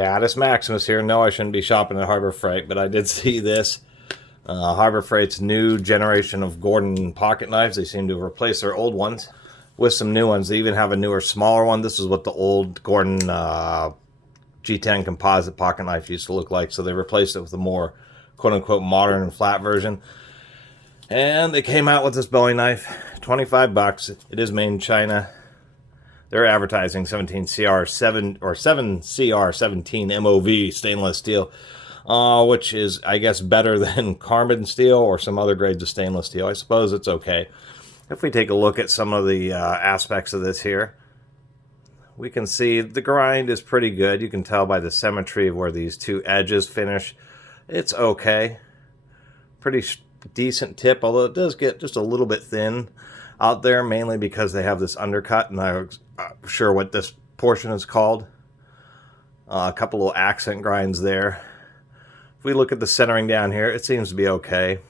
Catus Maximus here. No, I shouldn't be shopping at Harbor Freight, but I did see this. Harbor Freight's new generation of Gordon pocket knives. They seem to have replaced their old ones with some new ones. They even have a newer, smaller one. This is what the old Gordon G10 composite pocket knife used to look like. So they replaced it with a more quote-unquote modern and flat version. And they came out with this Bowie knife, 25 bucks. It is made in China. They're advertising 17CR7 or 7CR17 MOV stainless steel, which is, I guess, better than carbon steel or some other grades of stainless steel. I suppose it's okay. If we take a look at some of the aspects of this here, we can see the grind is pretty good. You can tell by the symmetry of where these two edges finish. It's okay. Pretty decent tip, although it does get just a little bit thin out there, mainly because they have this undercut, and I'm sure what this portion is called. A couple little accent grinds there. If we look at the centering down here, it seems to be okay.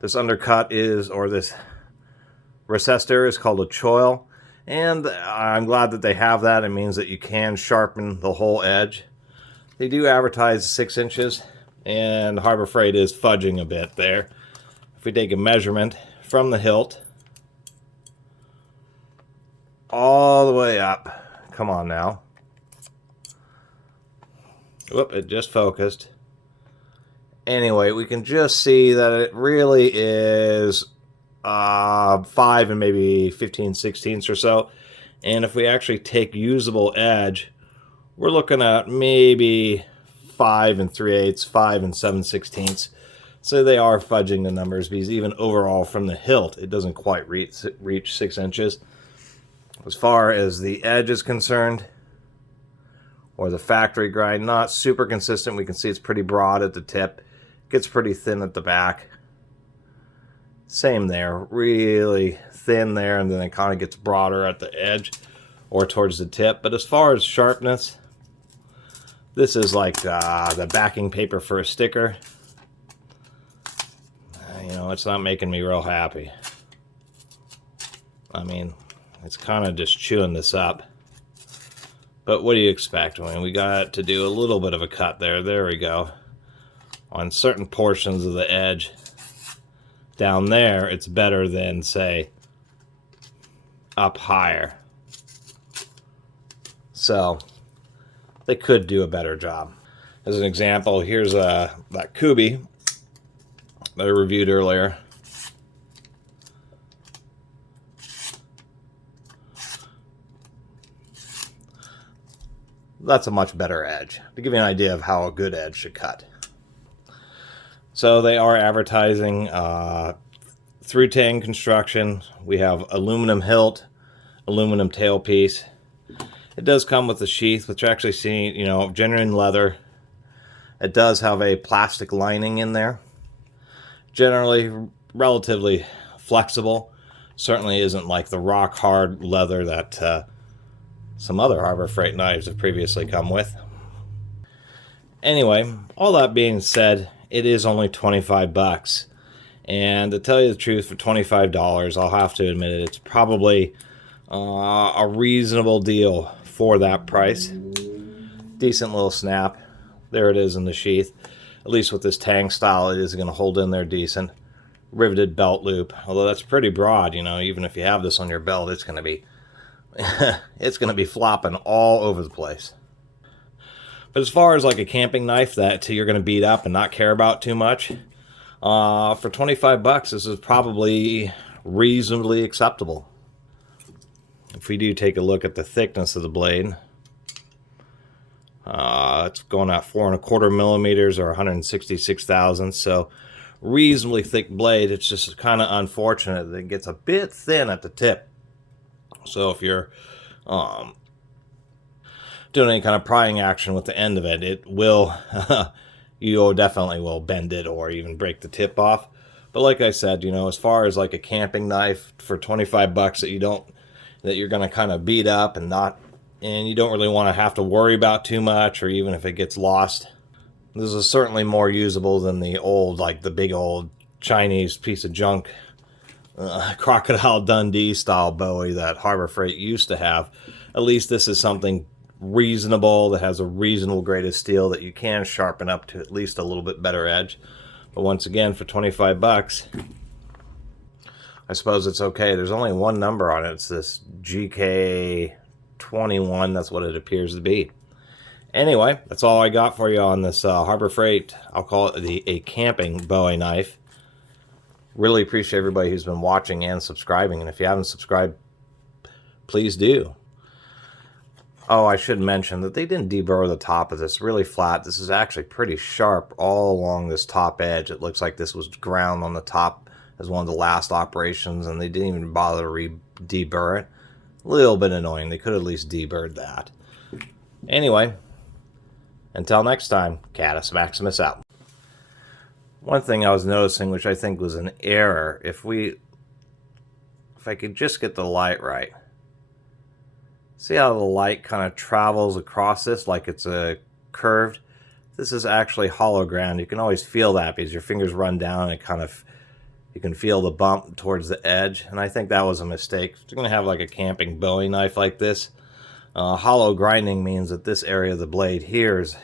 This undercut is, or this recessed area is called a choil, and I'm glad that they have that. It means that you can sharpen the whole edge. They do advertise 6 inches, and Harbor Freight is fudging a bit there. If we take a measurement from the hilt all the way up, come on now. Whoop, it just focused. Anyway, we can just see that it really is 5 and maybe 15/16 or so. And if we actually take usable edge, we're looking at maybe 5 3/8, 5 7/16. So they are fudging the numbers, because even overall from the hilt, it doesn't quite reach 6 inches. As far as the edge is concerned, or the factory grind, not super consistent. We can see it's pretty broad at the tip. Gets pretty thin at the back. Same there, really thin there, and then it kind of gets broader at the edge or towards the tip. But as far as sharpness, this is like the backing paper for a sticker. You know, it's not making me real happy. I mean, it's kind of just chewing this up. But what do you expect? I mean, we got to do a little bit of a cut there. There we go. On certain portions of the edge down there, it's better than, say, up higher. So they could do a better job. As an example, here's that Kubi that I reviewed earlier. That's a much better edge, to give you an idea of how a good edge should cut. So they are advertising through tang construction. We have aluminum hilt, aluminum tailpiece. It does come with a sheath, which actually see, you know, genuine leather. It does have a plastic lining in there. Generally relatively flexible. Certainly isn't like the rock hard leather that some other Harbor Freight knives have previously come with. Anyway, all that being said, it is only 25 bucks. And to tell you the truth, for $25, I'll have to admit it's probably a reasonable deal for that price. Decent little snap. There it is in the sheath. At least with this tang style, it is going to hold in there decent. Riveted belt loop, although that's pretty broad, you know. Even if you have this on your belt, it's going to be it's going to be flopping all over the place. But as far as like a camping knife that you're going to beat up and not care about too much, for 25 bucks, this is probably reasonably acceptable. If we do take a look at the thickness of the blade, it's going at 4 1/4 millimeters or 166 thousandths, so reasonably thick blade. It's just kind of unfortunate that it gets a bit thin at the tip. So if you're doing any kind of prying action with the end of it, it will, you definitely will bend it or even break the tip off. But like I said, you know, as far as like a camping knife for 25 bucks that you're going to kind of beat up and you don't really want to have to worry about too much, or even if it gets lost, this is certainly more usable than the old, like the big old Chinese piece of junk Crocodile Dundee style Bowie that Harbor Freight used to have. At least this is something reasonable, that has a reasonable grade of steel that you can sharpen up to at least a little bit better edge. But once again, for 25 bucks, I suppose it's okay. There's only one number on it. It's this GK21. That's what it appears to be. Anyway, that's all I got for you on this Harbor Freight. I'll call it a camping Bowie knife. Really appreciate everybody who's been watching and subscribing. And if you haven't subscribed, please do. Oh, I should mention that they didn't deburr the top of this. Really flat. This is actually pretty sharp all along this top edge. It looks like this was ground on the top as one of the last operations, and they didn't even bother to deburr it. A little bit annoying. They could at least deburred that. Anyway, until next time, Catus Maximus out. One thing I was noticing, which I think was an error, if I could just get the light right. See how the light kind of travels across this like it's a curved? This is actually hollow ground. You can always feel that because your fingers run down and you can feel the bump towards the edge. And I think that was a mistake. If you're going to have like a camping Bowie knife like this, hollow grinding means that this area of the blade here is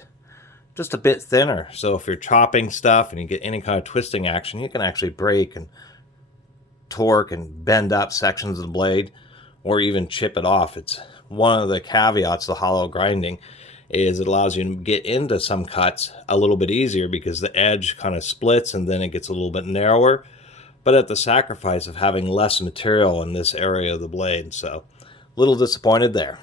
just a bit thinner. So if you're chopping stuff and you get any kind of twisting action, you can actually break and torque and bend up sections of the blade or even chip it off. It's one of the caveats to hollow grinding is it allows you to get into some cuts a little bit easier because the edge kind of splits and then it gets a little bit narrower, but at the sacrifice of having less material in this area of the blade. So a little disappointed there.